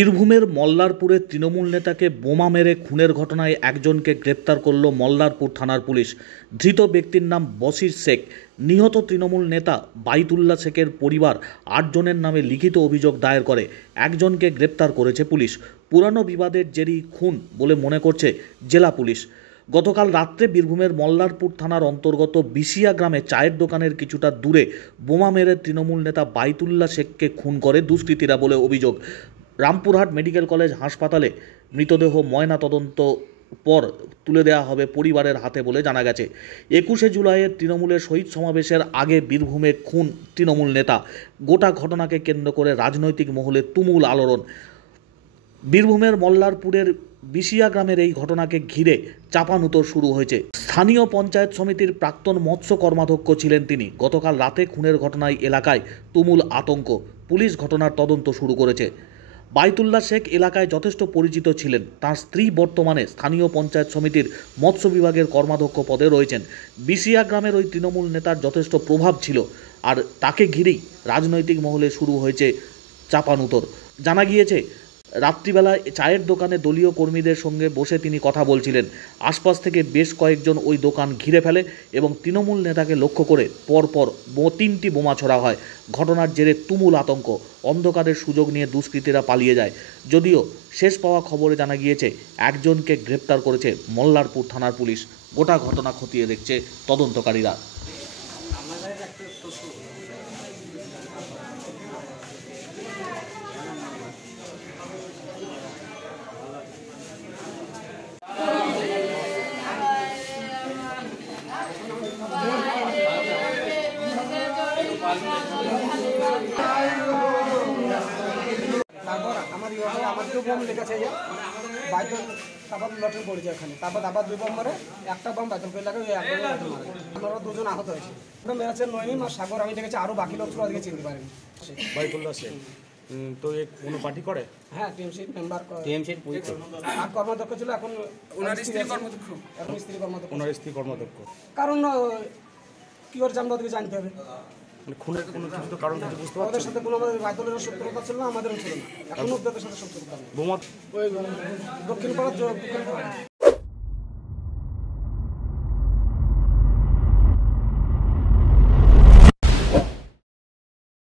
বীরভূমের মল্লারপুরে তৃণমূল নেতাকে বোমা মেরে খুনের ঘটনায় একজনকে গ্রেপ্তার করল মল্লারপুর থানার পুলিশ। ধৃত ব্যক্তির নাম বশির শেখ। নিহত তৃণমূল নেতা বাইতুল্লাহ শেখের পরিবার ৮ জনের নামে লিখিত অভিযোগ দায়ের করে। একজনকে গ্রেপ্তার করেছে পুলিশ। পুরানো বিবাদের জেরেই খুন বলে মনে করছে জেলা পুলিশ। গতকাল রাত্রে বীরভূমের মল্লারপুর থানার অন্তর্গত বিশিয়া গ্রামে চায়ের দোকানের কিছুটা দূরে বোমা মেরে তৃণমূল নেতা বাইতুল্লাহ শেখকে খুন করে দুষ্কৃতীরা বলে অভিযোগ। রামপুরহাট মেডিকেল কলেজ হাসপাতালে মৃতদেহ ময়না তদন্ত পর তুলে দেওয়া হবে পরিবারের হাতে বলে জানা গেছে। 21শে জুলাইয়ের তৃণমূলের শহীদ সমাবেশের আগে বীরভূমে খুন তৃণমূল নেতা। গোটা ঘটনাকে কেন্দ্র করে রাজনৈতিক মহলে তুমুল আলোড়ন। বীরভূমের মল্লারপুরের বিশিয়া গ্রামের এই ঘটনাকে ঘিরে চাপানুতর শুরু হয়েছে। স্থানীয় পঞ্চায়েত সমিতির প্রাক্তন মৎস্য কর্মাধ্যক্ষ ছিলেন তিনি। গতকাল রাতে খুনের ঘটনায় এলাকায় তুমুল আতঙ্ক। পুলিশ ঘটনার তদন্ত শুরু করেছে। বাইতুল্লাহ শেখ এলাকায় যথেষ্ট পরিচিত ছিলেন। তার স্ত্রী বর্তমানে স্থানীয় পঞ্চায়েত সমিতির মৎস্য বিভাগের কর্মাধ্যক্ষ পদে রয়েছেন। বিশিয়া গ্রামের ওই তৃণমূল নেতার যথেষ্ট প্রভাব ছিল, আর তাকে ঘিরেই রাজনৈতিক মহলে শুরু হয়েছে চাপানুতর। জানা গিয়েছে, রাত্রিবেলায় চায়ের দোকানে দলীয় কর্মীদের সঙ্গে বসে তিনি কথা বলছিলেন। আশপাশ থেকে বেশ কয়েকজন ওই দোকান ঘিরে ফেলে এবং তৃণমূল নেতাকে লক্ষ্য করে পরপর 3টি বোমা ছোড়া হয়। ঘটনার জেরে তুমুল আতঙ্ক। অন্ধকারের সুযোগ নিয়ে দুষ্কৃতীরা পালিয়ে যায়। যদিও শেষ পাওয়া খবরে জানা গিয়েছে একজনকে গ্রেপ্তার করেছে মল্লারপুর থানার পুলিশ। গোটা ঘটনা খতিয়ে দেখছে তদন্তকারীরা। তারপর আমার দুটো বোম লেগেছে, বাইতল তারপর লটন পড়েছে ওখানে। তারপর আবার 2 বোম মারে, একটা বোম বাইতলকে লাগে, ওই একটা বোম মারে। আমরা 2 জন আহত হয়েছে। মেরেছে নয়নিম আর সাগর, আমি দেখেছি, আরও বাকি লোক ছিল, ওদিকে চিনতে পারিনি। বাইতুল্লাহ শেখ তো কোনো পার্টি করে? হ্যাঁ, টিএমসির মেম্বার, টিএমসির আর কর্মাধ্যক্ষ ছিল। এখন ওনার স্ত্রী কর্মাধ্যক্ষ। ওনার স্ত্রী কর্মাধ্যক্ষ। কারণ কী করে আমরা ওদিকে জানতে হবে। মানে খুনের কোনো কিছু তো কারণ কিছু বুঝতে পারছি। ওদের সাথে কোনো আমাদের বাইতলের শত্রুতা ছিল না, আমাদেরও ছিল না। এখন ওদের সাথে শত্রুতা। বোমা ওই দক্ষিণ পাড়ার